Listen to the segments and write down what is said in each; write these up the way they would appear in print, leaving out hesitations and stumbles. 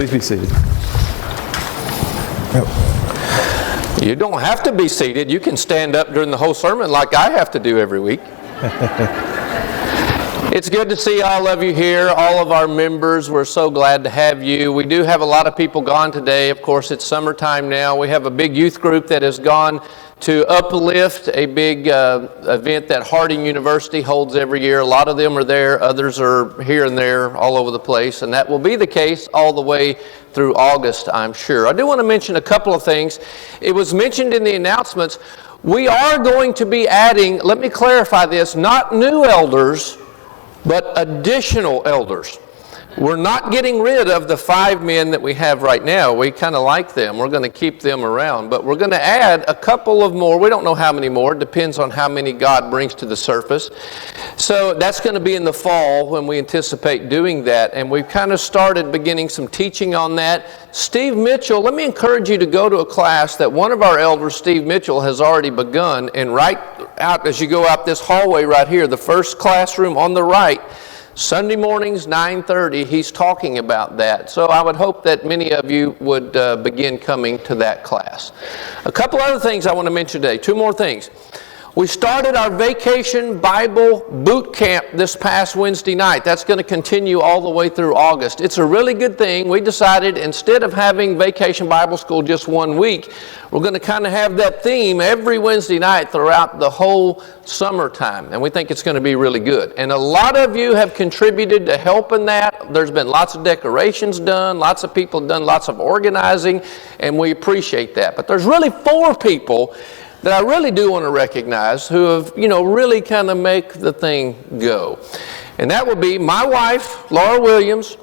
Please be seated. You don't have to be seated. You can stand up during the whole sermon like I have to do every week. It's good to see all of you here, all of our members. We're so glad to have you. We do have a lot of people gone today. Of course, it's summertime now. We have a big youth group that has gone to Uplift, a big event that Harding University holds every year. A lot of them are there. Others are here and there all over the place. And that will be the case all the way through August, I'm sure. I do want to mention a couple of things. It was mentioned in the announcements. We are going to be adding, let me clarify this, not new elders, but additional elders. We're not getting rid of the 5 men that we have right now. We kind of like them. We're going to keep them around, but we're going to add a couple of more. We don't know how many more. It depends on how many God brings to the surface. So that's going to be in the fall when we anticipate doing that, and we've kind of started beginning some teaching on that. Steve Mitchell, let me encourage you to go to a class that one of our elders, Steve Mitchell, has already begun, and right out as you go out this hallway right here, the first classroom on the right, Sunday mornings, 9:30, he's talking about that. So I would hope that many of you would begin coming to that class. A couple other things I want to mention today, 2 more things. We started our Vacation Bible Boot Camp this past Wednesday night. That's going to continue all the way through August. It's a really good thing. We decided instead of having Vacation Bible School just 1 week, we're going to kind of have that theme every Wednesday night throughout the whole summertime. And we think it's going to be really good. And a lot of you have contributed to helping that. There's been lots of decorations done. Lots of people have done lots of organizing. And we appreciate that. But there's really 4 people that I really do want to recognize who have, really kind of make the thing go. And that would be my wife, Laura Williams,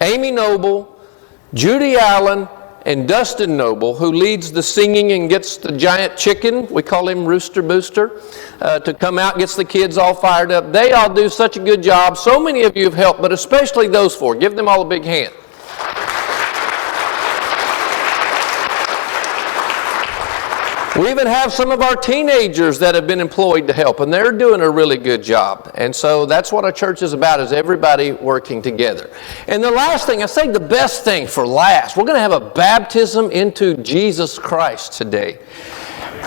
Amy Noble, Judy Allen, and Dustin Noble, who leads the singing and gets the giant chicken, we call him Rooster Booster, to come out, gets the kids all fired up. They all do such a good job. So many of you have helped, but especially those 4. Give them all a big hand. We even have some of our teenagers that have been employed to help, and they're doing a really good job. And so that's what our church is about, is everybody working together. And the last thing, I say the best thing for last, we're going to have a baptism into Jesus Christ today.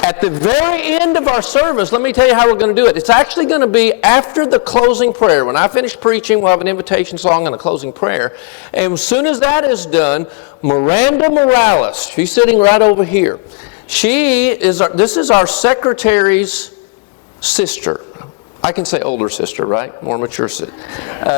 At the very end of our service, let me tell you how we're going to do it. It's actually going to be after the closing prayer. When I finish preaching, we'll have an invitation song and a closing prayer. And as soon as that is done, Miranda Morales, she's sitting right over here. This is our secretary's sister. I can say older sister, right? More mature sister.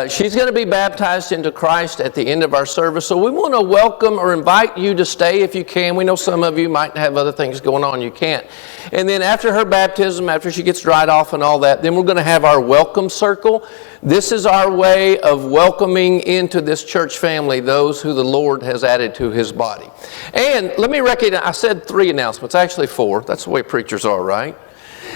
She's going to be baptized into Christ at the end of our service. So we want to welcome or invite you to stay if you can. We know some of you might have other things going on, you can't. And then after her baptism, after she gets dried off and all that, then we're going to have our welcome circle. This is our way of welcoming into this church family those who the Lord has added to His body. And let me recognize, I said 3 announcements, actually 4. That's the way preachers are, right?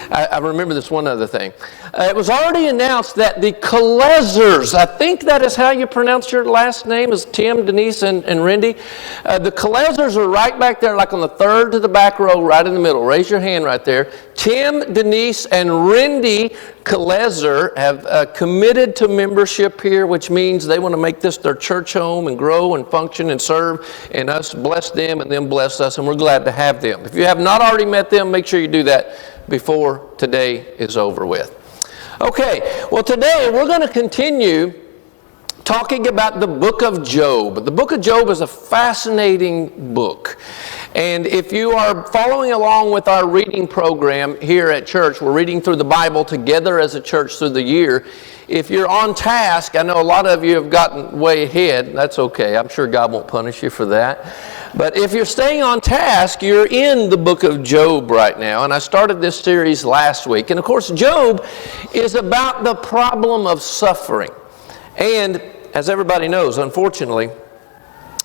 I remember this one other thing. It was already announced that the Kalezers, I think that is how you pronounce your last name, is Tim, Denise, and Rendy. The Kalezers are right back there, like on the 3rd to the back row, right in the middle. Raise your hand right there. Tim, Denise, and Rendy Kalezer have committed to membership here, which means they want to make this their church home and grow and function and serve, and us bless them and them bless us, and we're glad to have them. If you have not already met them, make sure you do that before today is over with. Okay, well today we're going to continue talking about the book of Job. The book of Job is a fascinating book. And if you are following along with our reading program here at church, we're reading through the Bible together as a church through the year. If you're on task, I know a lot of you have gotten way ahead. That's okay. I'm sure God won't punish you for that. But if you're staying on task, you're in the book of Job right now. And I started this series last week. And of course, Job is about the problem of suffering. And as everybody knows, unfortunately,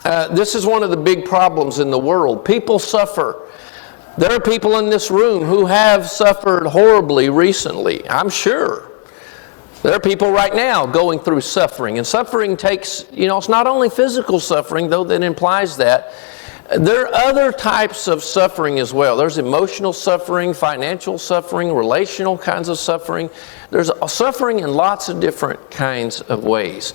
this is one of the big problems in the world. People suffer. There are people in this room who have suffered horribly recently, I'm sure. There are people right now going through suffering. And suffering takes, it's not only physical suffering, though that implies that. There are other types of suffering as well. There's emotional suffering, financial suffering, relational kinds of suffering. There's suffering in lots of different kinds of ways.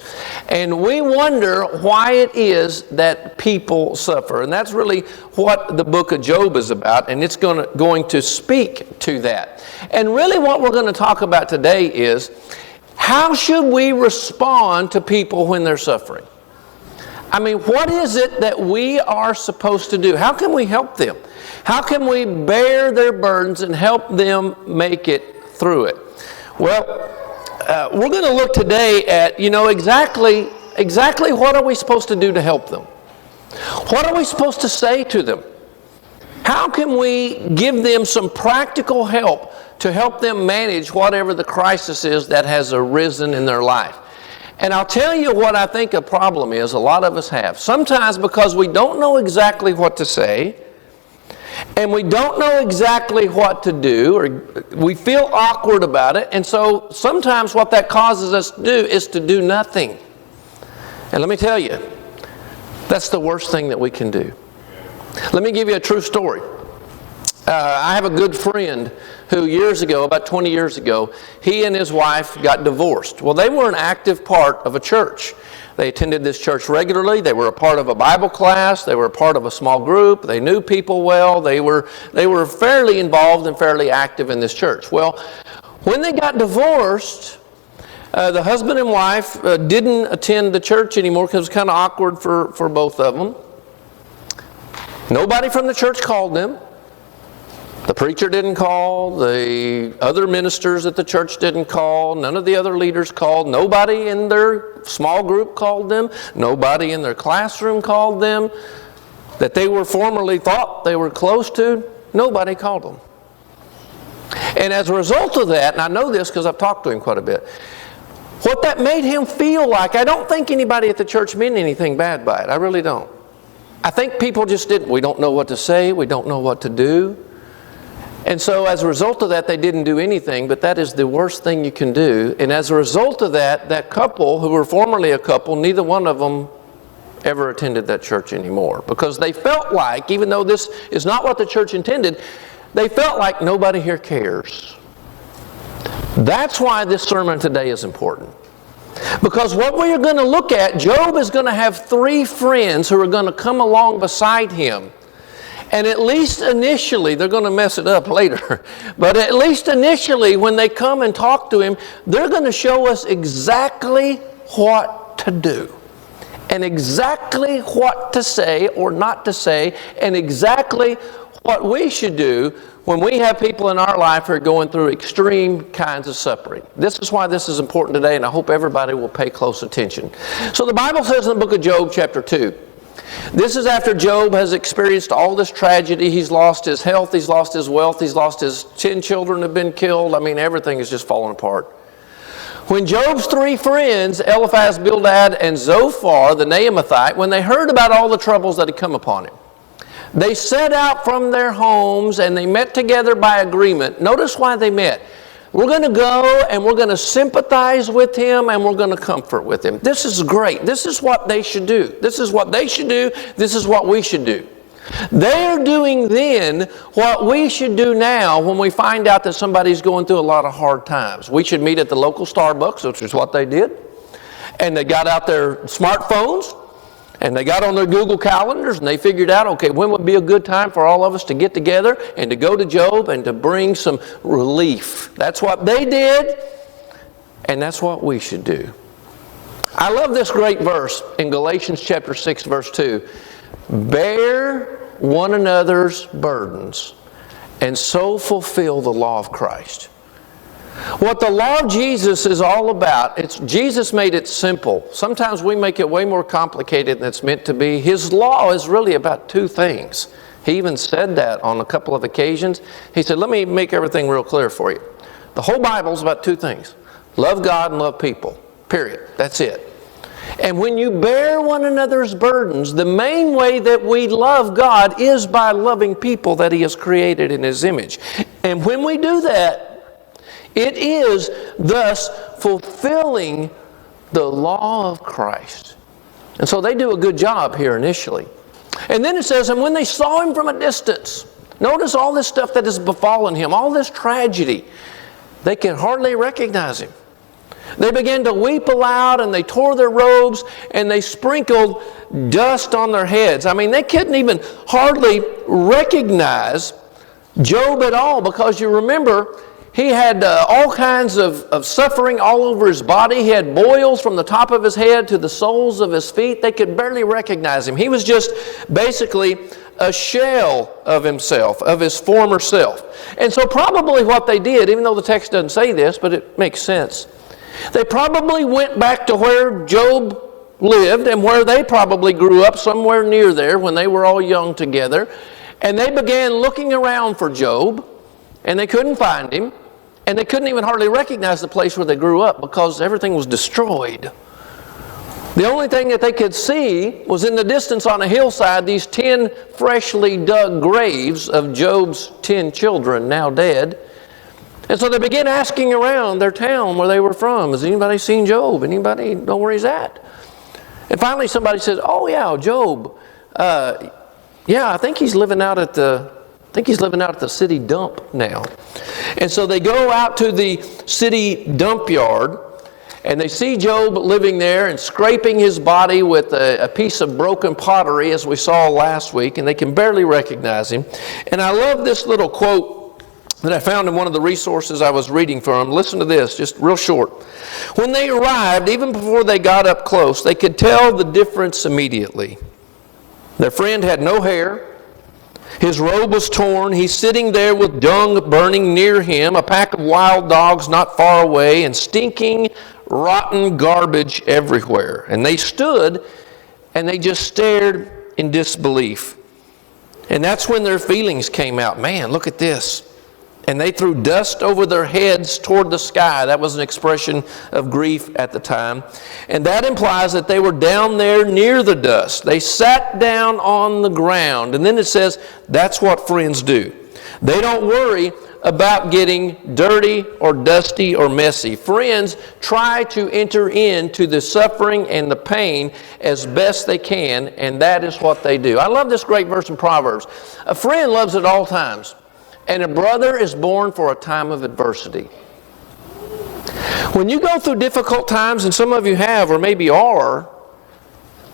And we wonder why it is that people suffer. And that's really what the book of Job is about, and it's going to speak to that. And really what we're going to talk about today is, how should we respond to people when they're suffering? I mean, what is it that we are supposed to do? How can we help them? How can we bear their burdens and help them make it through it? Well, we're going to look today at, exactly what are we supposed to do to help them? What are we supposed to say to them? How can we give them some practical help to help them manage whatever the crisis is that has arisen in their life? And I'll tell you what I think a problem is a lot of us have. Sometimes because we don't know exactly what to say, and we don't know exactly what to do, or we feel awkward about it, and so sometimes what that causes us to do is to do nothing. And let me tell you, that's the worst thing that we can do. Let me give you a true story. I have a good friend who years ago, about 20 years ago, he and his wife got divorced. Well, they were an active part of a church. They attended this church regularly. They were a part of a Bible class. They were a part of a small group. They knew people well. They were fairly involved and fairly active in this church. Well, when they got divorced, the husband and wife didn't attend the church anymore because it was kind of awkward for both of them. Nobody from the church called them. The preacher didn't call, the other ministers at the church didn't call, none of the other leaders called, nobody in their small group called them, nobody in their classroom called them, that they were formerly thought they were close to, nobody called them. And as a result of that, and I know this because I've talked to him quite a bit, what that made him feel like, I don't think anybody at the church meant anything bad by it, I really don't. I think people just didn't, we don't know what to say, we don't know what to do. And so as a result of that, they didn't do anything, but that is the worst thing you can do. And as a result of that, that couple, who were formerly a couple, neither one of them ever attended that church anymore. Because they felt like, even though this is not what the church intended, they felt like nobody here cares. That's why this sermon today is important. Because what we are going to look at, Job is going to have 3 friends who are going to come along beside him. And at least initially, they're going to mess it up later, but at least initially when they come and talk to him, they're going to show us exactly what to do, and exactly what to say or not to say, and exactly what we should do when we have people in our life who are going through extreme kinds of suffering. This is why this is important today, and I hope everybody will pay close attention. So the Bible says in the book of Job, chapter 2, this is after Job has experienced all this tragedy. He's lost his health, he's lost his wealth, he's lost his 10 children have been killed. I mean, everything is just falling apart. When Job's 3 friends, Eliphaz, Bildad, and Zophar, the Naamathite, when they heard about all the troubles that had come upon him, they set out from their homes and they met together by agreement. Notice why they met. We're going to go and we're going to sympathize with him and we're going to comfort with him. This is great. This is what they should do. This is what they should do. This is what we should do. They are doing then what we should do now when we find out that somebody's going through a lot of hard times. We should meet at the local Starbucks, which is what they did. And they got out their smartphones and they got on their Google calendars and they figured out, okay, when would be a good time for all of us to get together and to go to Job and to bring some relief. That's what they did, and that's what we should do. I love this great verse in Galatians chapter 6, verse 2. Bear one another's burdens and so fulfill the law of Christ. What the law of Jesus is all about, Jesus made it simple. Sometimes we make it way more complicated than it's meant to be. His law is really about 2 things. He even said that on a couple of occasions. He said, let me make everything real clear for you. The whole Bible is about 2 things. Love God and love people. Period. That's it. And when you bear one another's burdens, the main way that we love God is by loving people that He has created in His image. And when we do that, it is thus fulfilling the law of Christ. And so they do a good job here initially. And then it says, and when they saw him from a distance, notice all this stuff that has befallen him, all this tragedy, they could hardly recognize him. They began to weep aloud, and they tore their robes, and they sprinkled dust on their heads. I mean, they couldn't even hardly recognize Job at all, because you remember, he had all kinds of suffering all over his body. He had boils from the top of his head to the soles of his feet. They could barely recognize him. He was just basically a shell of himself, of his former self. And so probably what they did, even though the text doesn't say this, but it makes sense, they probably went back to where Job lived and where they probably grew up, somewhere near there when they were all young together. And they began looking around for Job, and they couldn't find him. And they couldn't even hardly recognize the place where they grew up because everything was destroyed. The only thing that they could see was in the distance on a hillside these 10 freshly dug graves of Job's 10 children, now dead. And so they began asking around their town where they were from, has anybody seen Job? Anybody know where he's at? And finally somebody says, oh yeah, Job. Yeah, I think he's living out at the city dump now. And so they go out to the city dump yard, and they see Job living there and scraping his body with a piece of broken pottery, as we saw last week, and they can barely recognize him. And I love this little quote that I found in one of the resources I was reading from. Listen to this, just real short. When they arrived, even before they got up close, they could tell the difference immediately. Their friend had no hair. His robe was torn. He's sitting there with dung burning near him, a pack of wild dogs not far away, and stinking, rotten garbage everywhere. And they stood and they just stared in disbelief. And that's when their feelings came out. Man, look at this. And they threw dust over their heads toward the sky. That was an expression of grief at the time. And that implies that they were down there near the dust. They sat down on the ground. And then it says, that's what friends do. They don't worry about getting dirty or dusty or messy. Friends try to enter into the suffering and the pain as best they can, and that is what they do. I love this great verse in Proverbs. A friend loves at all times, and a brother is born for a time of adversity. When you go through difficult times, and some of you have or maybe are,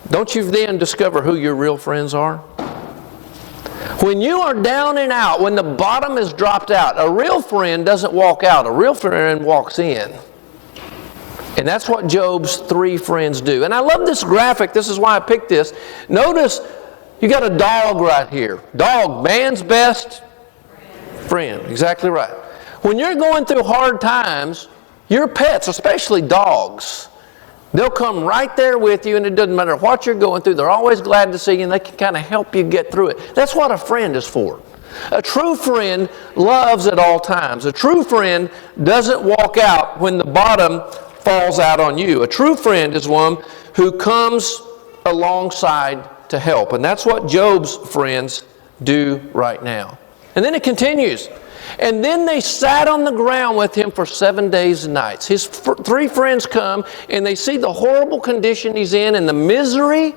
don't you then discover who your real friends are? When you are down and out, when the bottom is dropped out, a real friend doesn't walk out. A real friend walks in. And that's what Job's 3 friends do. And I love this graphic. This is why I picked this. Notice you got a dog right here. Dog, man's best friend. Exactly right. When you're going through hard times, your pets, especially dogs, they'll come right there with you, and it doesn't matter what you're going through. They're always glad to see you, and they can kind of help you get through it. That's what a friend is for. A true friend loves at all times. A true friend doesn't walk out when the bottom falls out on you. A true friend is one who comes alongside to help. And that's what Job's friends do right now. And then it continues. And then they sat on the ground with him for 7 days and nights. His 3 friends come, and they see the horrible condition he's in and the misery,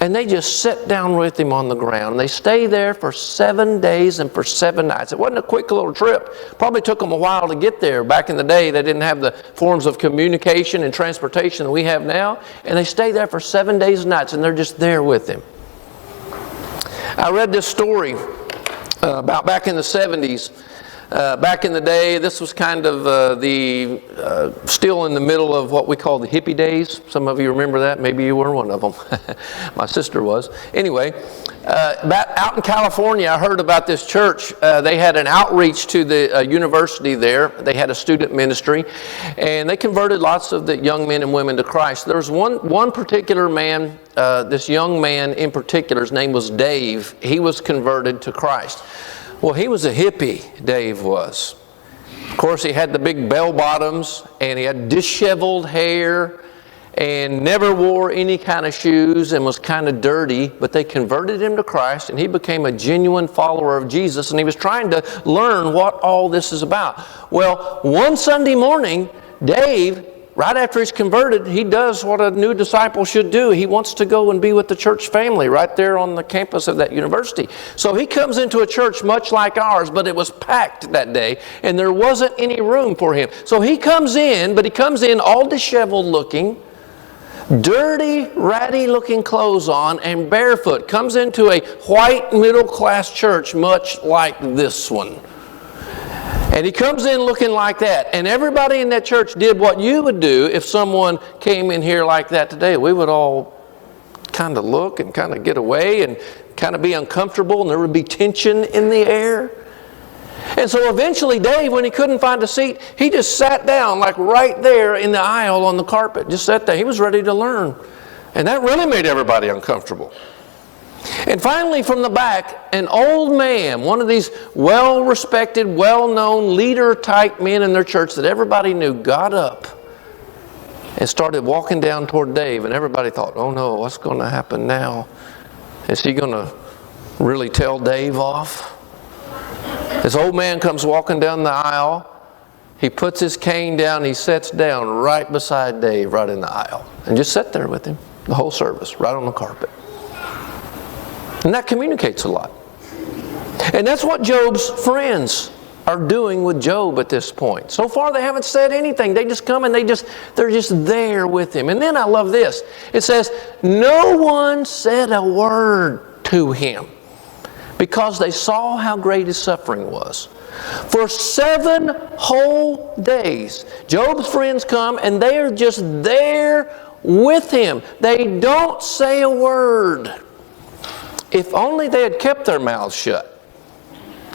and they just sit down with him on the ground. They stay there for 7 days and for 7 nights. It wasn't a quick little trip. Probably took them a while to get there. Back in the day, they didn't have the forms of communication and transportation that we have now. And they stay there for 7 days and nights, and they're just there with him. I read this story about back in the 70s. Back in the day, this was kind of still in the middle of what we call the hippie days. Some of you remember that. Maybe you were one of them. My sister was. Anyway, out in California, I heard about this church. They had an outreach to the university there. They had a student ministry, and they converted lots of the young men and women to Christ. There was one particular man, this young man in particular, his name was Dave. He was converted to Christ. Well, he was a hippie, Dave was. Of course, he had the big bell bottoms, and he had disheveled hair, and never wore any kind of shoes, and was kind of dirty, but they converted him to Christ, and he became a genuine follower of Jesus, and he was trying to learn what all this is about. Well, one Sunday morning, Dave right after he's converted, he does what a new disciple should do. He wants to go and be with the church family right there on the campus of that university. So he comes into a church much like ours, but it was packed that day, and there wasn't any room for him. So he comes in, but he comes in all disheveled looking, dirty, ratty looking clothes on, and barefoot. Comes into a white middle class church much like this one. And he comes in looking like that. And everybody in that church did what you would do if someone came in here like that today. We would all kind of look and kind of get away and kind of be uncomfortable, and there would be tension in the air. And so eventually Dave, when he couldn't find a seat, he just sat down like right there in the aisle on the carpet. Just sat there. He was ready to learn. And that really made everybody uncomfortable. And finally, from the back, an old man, one of these well-respected, well-known leader-type men in their church that everybody knew, got up and started walking down toward Dave. And everybody thought, oh no, what's going to happen now? Is he going to really tell Dave off? This old man comes walking down the aisle. He puts his cane down. He sits down right beside Dave, right in the aisle, and just sat there with him the whole service, right on the carpet. And that communicates a lot. And that's what Job's friends are doing with Job at this point. So far they haven't said anything. They just come and they're just there with him. And then I love this. It says, no one said a word to him because they saw how great his suffering was. For 7 whole days, Job's friends come and they are just there with him. They don't say a word. If only they had kept their mouths shut.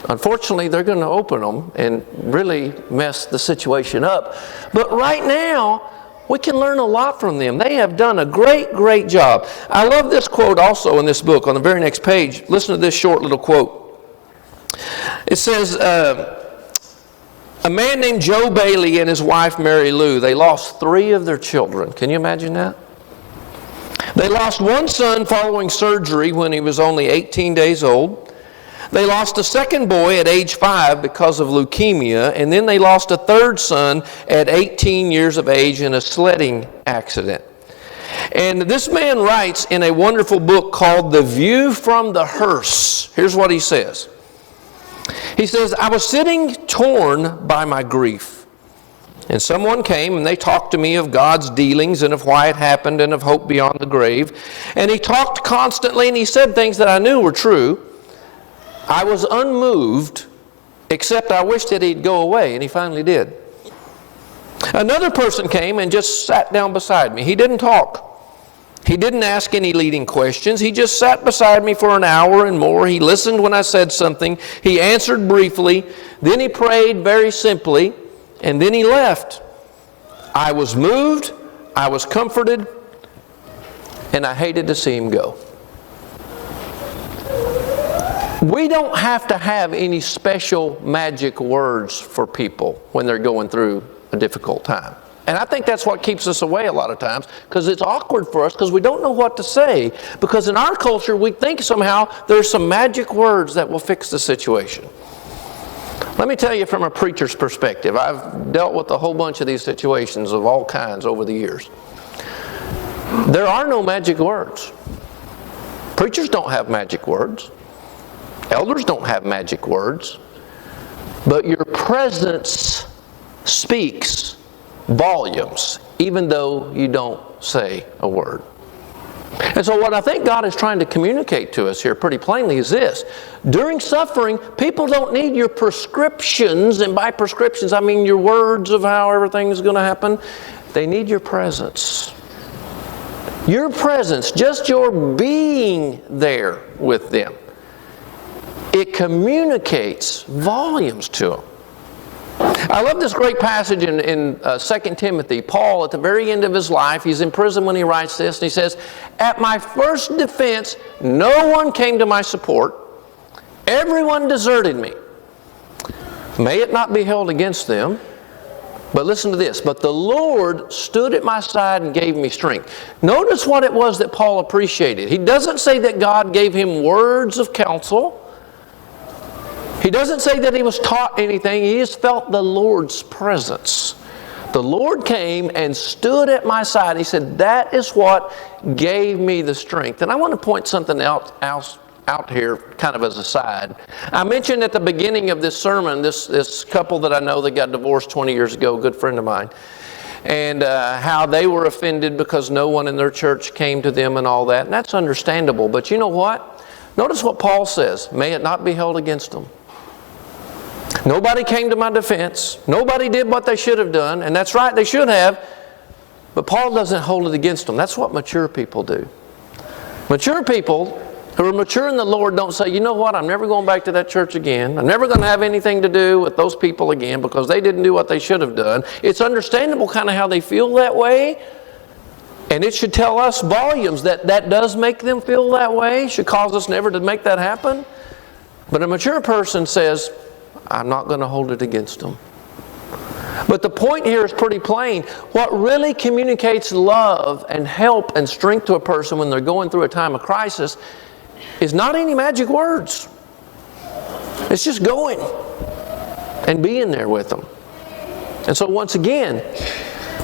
Unfortunately, they're going to open them and really mess the situation up. But right now, we can learn a lot from them. They have done a great, great job. I love this quote also in this book on the very next page. Listen to this short little quote. It says, a man named Joe Bailey and his wife Mary Lou, they lost 3 of their children. Can you imagine that? They lost one son following surgery when he was only 18 days old. They lost a second boy at age 5 because of leukemia, and then they lost a third son at 18 years of age in a sledding accident. And this man writes in a wonderful book called The View from the Hearse. Here's what he says. He says, I was sitting torn by my grief. And someone came and they talked to me of God's dealings and of why it happened and of hope beyond the grave. And he talked constantly and he said things that I knew were true. I was unmoved, except I wished that he'd go away, and he finally did. Another person came and just sat down beside me. He didn't talk. He didn't ask any leading questions. He just sat beside me for an hour and more. He listened when I said something. He answered briefly. Then he prayed very simply. And then he left. I was moved, I was comforted, and I hated to see him go. We don't have to have any special magic words for people when they're going through a difficult time. And I think that's what keeps us away a lot of times, because it's awkward for us because we don't know what to say. Because in our culture, we think somehow there's some magic words that will fix the situation. Let me tell you from a preacher's perspective. I've dealt with a whole bunch of these situations of all kinds over the years. There are no magic words. Preachers don't have magic words. Elders don't have magic words. But your presence speaks volumes, even though you don't say a word. And so what I think God is trying to communicate to us here pretty plainly is this. During suffering, people don't need your prescriptions, and by prescriptions I mean your words of how everything is going to happen. They need your presence. Your presence, just your being there with them. It communicates volumes to them. I love this great passage in 2 Timothy. Paul, at the very end of his life, he's in prison when he writes this, and he says, at my first defense, no one came to my support. Everyone deserted me. May it not be held against them. But listen to this. But the Lord stood at my side and gave me strength. Notice what it was that Paul appreciated. He doesn't say that God gave him words of counsel. He doesn't say that he was taught anything. He just felt the Lord's presence. The Lord came and stood at my side. He said, that is what gave me the strength. And I want to point something else out here kind of as a side. I mentioned at the beginning of this sermon, this couple that I know that got divorced 20 years ago, a good friend of mine, and how they were offended because no one in their church came to them and all that. And that's understandable. But you know what? Notice what Paul says, may it not be held against them. Nobody came to my defense. Nobody did what they should have done. And that's right, they should have. But Paul doesn't hold it against them. That's what mature people do. Mature people who are mature in the Lord don't say, you know what, I'm never going back to that church again. I'm never going to have anything to do with those people again because they didn't do what they should have done. It's understandable kind of how they feel that way. And it should tell us volumes that does make them feel that way. It should cause us never to make that happen. But a mature person says, I'm not going to hold it against them. But the point here is pretty plain. What really communicates love and help and strength to a person when they're going through a time of crisis is not any magic words. It's just going and being there with them. And so once again,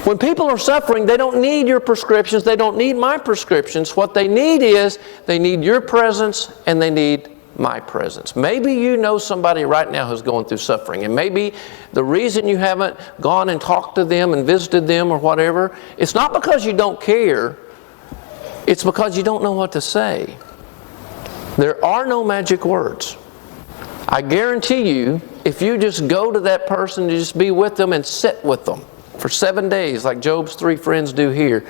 when people are suffering, they don't need your prescriptions. They don't need my prescriptions. What they need is they need your presence and they need my presence. Maybe you know somebody right now who's going through suffering, and maybe the reason you haven't gone and talked to them and visited them or whatever, it's not because you don't care, it's because you don't know what to say. There are no magic words. I guarantee you, if you just go to that person and just be with them and sit with them for 7 days, like Job's 3 friends do here,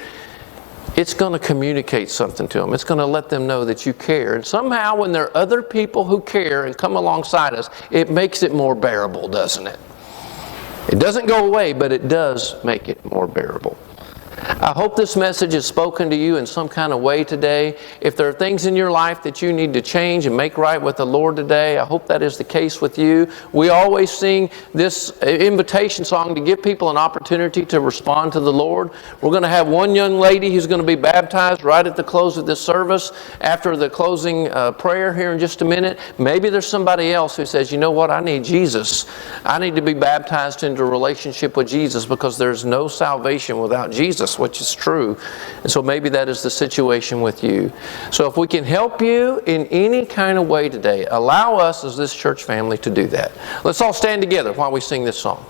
it's going to communicate something to them. It's going to let them know that you care. And somehow when there are other people who care and come alongside us, it makes it more bearable, doesn't it? It doesn't go away, but it does make it more bearable. I hope this message has spoken to you in some kind of way today. If there are things in your life that you need to change and make right with the Lord today, I hope that is the case with you. We always sing this invitation song to give people an opportunity to respond to the Lord. We're going to have one young lady who's going to be baptized right at the close of this service after the closing prayer here in just a minute. Maybe there's somebody else who says, you know what, I need Jesus. I need to be baptized into a relationship with Jesus because there's no salvation without Jesus, which is true. And so maybe that is the situation with you. So if we can help you in any kind of way today, allow us as this church family to do that. Let's all stand together while we sing this song.